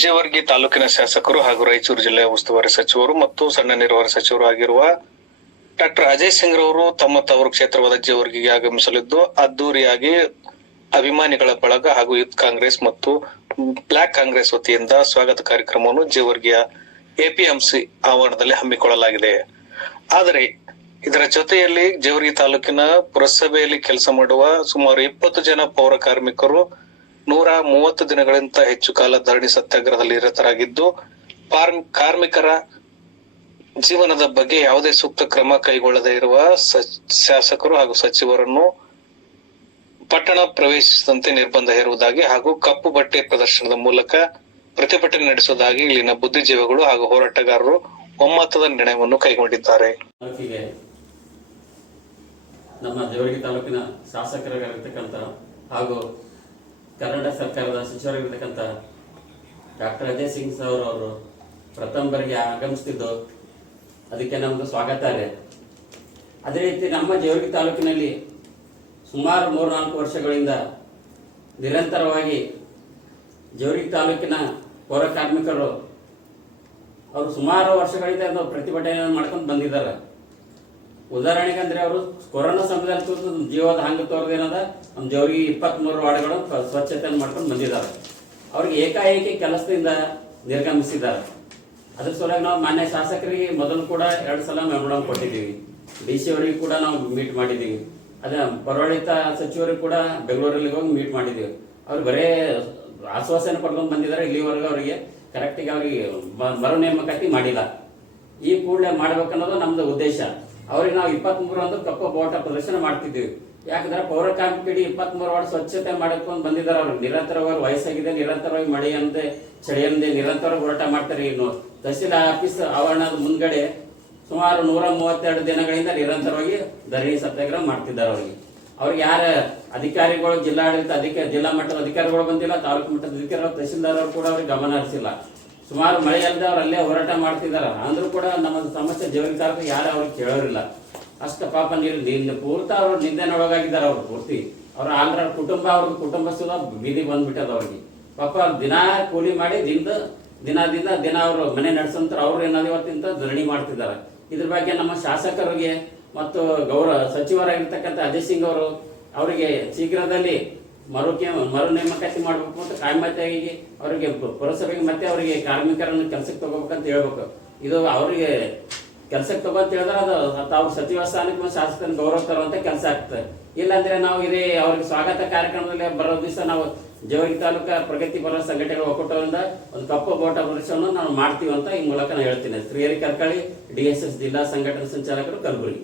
ಜೇವರ್ಗಿ ತಾಲೂಕಿನ ಶಾಸಕರು ಹಾಗೂ ರಾಯಚೂರು ಜಿಲ್ಲೆಯ ಉಸ್ತುವಾರಿ ಸಚಿವರು ಮತ್ತು ಸಣ್ಣ ನೀರಾವರಿ ಸಚಿವರು ಆಗಿರುವ ಡಾಕ್ಟರ್ ಅಜಯ್ ಸಿಂಗ್ ರವರು ತಮ್ಮ ತವರು ಕ್ಷೇತ್ರವಾದ ಜೇವರ್ಗಿಗೆ ಆಗಮಿಸಲಿದ್ದು ಅದ್ದೂರಿಯಾಗಿ ಅಭಿಮಾನಿಗಳ ಬಳಗ ಹಾಗೂ ಯೂತ್ ಕಾಂಗ್ರೆಸ್ ಮತ್ತು ಬ್ಲಾಕ್ ಕಾಂಗ್ರೆಸ್ ವತಿಯಿಂದ ಸ್ವಾಗತ ಕಾರ್ಯಕ್ರಮವನ್ನು ಜೇವರ್ಗಿಯ ಎಪಿಎಂಸಿ ಆವರಣದಲ್ಲಿ ಹಮ್ಮಿಕೊಳ್ಳಲಾಗಿದೆ. ಆದರೆ ಇದರ ಜೊತೆಯಲ್ಲಿ ಜೇವರ್ಗಿ ತಾಲೂಕಿನ ಪುರಸಭೆಯಲ್ಲಿ ಕೆಲಸ ಮಾಡುವ ಸುಮಾರು 20 ಜನ ಪೌರ ಕಾರ್ಮಿಕರು 130 ದಿನಗಳಿಂದ ಹೆಚ್ಚು ಕಾಲ ಧರಣಿ ಸತ್ಯಾಗ್ರಹದಲ್ಲಿ ನಿರತರಾಗಿದ್ದು, ಕಾರ್ಮಿಕರ ಜೀವನದ ಬಗ್ಗೆ ಯಾವುದೇ ಸೂಕ್ತ ಕ್ರಮ ಕೈಗೊಳ್ಳದೇ ಇರುವ ಶಾಸಕರು ಹಾಗೂ ಸಚಿವರನ್ನು ಪಟ್ಟಣ ಪ್ರವೇಶಿಸದಂತೆ ನಿರ್ಬಂಧ ಹೇರುವುದಾಗಿ ಹಾಗೂ ಕಪ್ಪು ಬಟ್ಟೆ ಪ್ರದರ್ಶನದ ಮೂಲಕ ಪ್ರತಿಭಟನೆ ನಡೆಸುವುದಾಗಿ ಇಲ್ಲಿನ ಬುದ್ಧಿಜೀವಿಗಳು ಹಾಗೂ ಹೋರಾಟಗಾರರು ಒಮ್ಮತದ ನಿರ್ಣಯವನ್ನು ಕೈಗೊಂಡಿದ್ದಾರೆ. ನಮ್ಮ ಜೇವರ್ಗಿ ತಾಲೂಕಿನ ಶಾಸಕರಾಗಿರ್ತಕ್ಕಂಥ ಹಾಗೂ ಕರ್ನಾಟಕ ಸರ್ಕಾರದ ಸಚಿವರಾಗಿರ್ತಕ್ಕಂಥ ಡಾಕ್ಟರ್ ಅಜಯ್ ಸಿಂಗ್ ಸರ್ ಅವರು ಪ್ರಥಮ ಬಾರಿಗೆ ಆಗಮಿಸುತ್ತಿದ್ದು ಅದಕ್ಕೆ ನಮ್ಮದು ಸ್ವಾಗತ ಇದೆ. ಅದೇ ರೀತಿ ನಮ್ಮ ಜೇವರ್ಗಿ ತಾಲೂಕಿನಲ್ಲಿ ಸುಮಾರು 3-4 ವರ್ಷಗಳಿಂದ ನಿರಂತರವಾಗಿ ಜೇವರ್ಗಿ ತಾಲೂಕಿನ ಪೌರ ಕಾರ್ಮಿಕರು ಅವರು ಸುಮಾರು ವರ್ಷಗಳಿಂದ ಪ್ರತಿಭಟನೆ ಮಾಡ್ಕೊಂಡು ಬಂದಿದ್ದಾರೆ. ಉದಾಹರಣೆಗೆ ಅಂದ್ರೆ ಅವರು ಕೊರೋನಾ ಸಮಯದಲ್ಲಿ ಜೀವದ ಹಂಗ ತೋರದೇನದ ನಮ್ಮ ಜೇವರ್ಗಿ 23 ವಾರ್ಡ್ಗಳು ಸ್ವಚ್ಛತೆಯನ್ನು ಮಾಡ್ಕೊಂಡು ಬಂದಿದ್ದಾರೆ. ಅವ್ರಿಗೆ ಏಕಾಏಕಿ ಕೆಲಸದಿಂದ ನಿರ್ಗಮಿಸಿದ್ದಾರೆ. ಅದ್ರ ಸಲುವಾಗಿ ನಾವು ಮಾನ್ಯ ಶಾಸಕರಿಗೆ ಮೊದಲು ಕೂಡ 2 ಸಲ ಮೆಮೊರಾಂಡಮ್ ಕೊಟ್ಟಿದ್ದೀವಿ. DC ಅವರಿಗೆ ಕೂಡ ನಾವು ಮೀಟ್ ಮಾಡಿದ್ದೀವಿ. ಅದೇ ಪೌರಾಡಳಿತ ಸಚಿವರಿಗೆ ಕೂಡ ಬೆಂಗಳೂರಲ್ಲಿ ಹೋಗಿ ಮೀಟ್ ಮಾಡಿದ್ದೀವಿ. ಅವ್ರು ಬರೇ ಆಶ್ವಾಸನೆ ಪಡ್ಕೊಂಡು ಬಂದಿದ್ದಾರೆ. ಇಲ್ಲಿವರೆಗೂ ಅವರಿಗೆ ಕರೆಕ್ಟಿಗೆ ಅವರಿಗೆ ಮರು ನೇಮಕಾತಿ ಮಾಡಿಲ್ಲ. ಈ ಕೂಡಲೇ ಮಾಡ್ಬೇಕನ್ನೋದು ನಮ್ದು ಉದ್ದೇಶ. ಅವ್ರಿಗೆ ನಾವು 23 ಕಪ್ಪು ಬಾವುಟ ಪ್ರದರ್ಶನ ಮಾಡ್ತಿದ್ದೀವಿ. ಯಾಕಂದ್ರೆ ಪೌರ ಕಾರ್ಮಿಕರಿಗೆ 23 ವಾರ್ಡ್ ಸ್ವಚ್ಛತೆ ಮಾಡ್ಕೊಂಡು ಬಂದಿದ್ದಾರೆ. ಅವ್ರಿಗೆ ನಿರಂತರವಾಗಿ ವಯಸ್ಸಾಗಿದೆ, ನಿರಂತರವಾಗಿ ಮಳೆ ಅಂತೆ ಚಳಿ ಅಂದೆ ನಿರಂತರವಾಗಿ ಹೋರಾಟ ಮಾಡ್ತಾರೆ. ಇನ್ನು ತಹಸೀಲ್ ಆಫೀಸ್ ಆವರಣದ ಮುಂದ್ಗಡೆ ಸುಮಾರು 132 ದಿನಗಳಿಂದ ನಿರಂತರವಾಗಿ ಧರಣಿ ಸತ್ಯಾಗ್ರಹ ಮಾಡ್ತಿದ್ದಾರೆ. ಅವ್ರಿಗೆ ಯಾರ ಅಧಿಕಾರಿಗಳು ಜಿಲ್ಲಾಡಳಿತ ಜಿಲ್ಲಾ ಮಟ್ಟದ ಅಧಿಕಾರಿಗಳು ಬಂದಿಲ್ಲ, ತಾಲೂಕು ಮಟ್ಟದ ಅಧಿಕಾರಿಗಳು ತಹಸೀಲ್ದಾರ್ ಅವರು ಕೂಡ ಅವ್ರಿಗೆ ಗಮನ ಹರಿಸಿಲ್ಲ. ಸುಮಾರು ಮಳೆ ಅಲ್ಲದೆ ಅವ್ರು ಅಲ್ಲೇ ಹೋರಾಟ ಮಾಡ್ತಿದ್ದಾರೆ. ಅಂದ್ರೂ ಕೂಡ ನಮ್ಮ ಸಮಸ್ಯೆ ಜೇವರ್ಗಿ ತಾಲೂಕು ಯಾರು ಅವ್ರಿಗೆ ಕೇಳೋರಿಲ್ಲ. ಅಷ್ಟ ಪಾಪ ಪೂರ್ತಿ ಅವ್ರು ನಿಂದೆನೊಳಗಾಗಿದ್ದಾರೆ. ಅವ್ರು ಪೂರ್ತಿ ಅವ್ರ ಆಂಧ್ರ ಅವ್ರ ಕುಟುಂಬಸ್ಥರ ಬೀದಿ ಬಂದ್ಬಿಟ್ಟದ. ಅವ್ರಿಗೆ ಪಾಪ ದಿನಾ ಕೂಲಿ ಮಾಡಿ ದಿನ ಅವರು ಮನೆ ನಡೆಸಂತರ ಅವ್ರು ಏನಾದ್ರು ಇವತ್ತಿಂತ ಧರಣಿ ಮಾಡ್ತಿದ್ದಾರೆ. ಇದ್ರ ಬಗ್ಗೆ ನಮ್ಮ ಶಾಸಕರಿಗೆ ಮತ್ತು ಸಚಿವರಾಗಿರ್ತಕ್ಕಂಥ ಅಜಯ್ ಸಿಂಗ್ ಅವರು ಅವರಿಗೆ ಶೀಘ್ರದಲ್ಲಿ ಮರು ನೇಮಕಾತಿ ಮಾಡಬೇಕು ಅಂತ ಕಾಯಮತ್ತಾಗಿ ಅವರಿಗೆ ಪುರಸಭೆಗೆ ಮತ್ತೆ ಅವರಿಗೆ ಕಾರ್ಮಿಕರನ್ನು ಕೆಲಸಕ್ಕೆ ತಗೋಬೇಕಂತ ಹೇಳ್ಬೇಕು. ಇದು ಅವರಿಗೆ ಕೆಲಸಕ್ಕೆ ತಗೋಂತ ಹೇಳಿದ್ರೆ ಅದು ತಾವು ಸಚಿವ ಸ್ಥಾನಕ್ಕೆ ಶಾಸಕನ ಗೌರವ ತರುವಂತ ಕೆಲಸ ಆಗ್ತದೆ. ಇಲ್ಲಾಂದ್ರೆ ನಾವು ಇದೇ ಅವ್ರಿಗೆ ಸ್ವಾಗತ ಕಾರ್ಯಕ್ರಮದಲ್ಲಿ ಬರೋ ದಿವಸ ನಾವು ಜೇವರ್ಗಿ ತಾಲೂಕಾ ಪ್ರಗತಿ ಪರ ಸಂಘಟನೆಗಳ ಒಕ್ಕೂಟದಿಂದ ಒಂದು ಕಪ್ಪು ಬಾವುಟ ಪ್ರದರ್ಶನವನ್ನು ನಾವು ಮಾಡ್ತೀವಿ ಅಂತ ಈ ಮೂಲಕ ನಾನು ಹೇಳ್ತೀನಿ. ಶ್ರೀಹರಿ ಕರ್ಕಳಿ, DSS ಜಿಲ್ಲಾ ಸಂಘಟನಾ ಸಂಚಾಲಕರು, ಕಲಬುರಗಿ.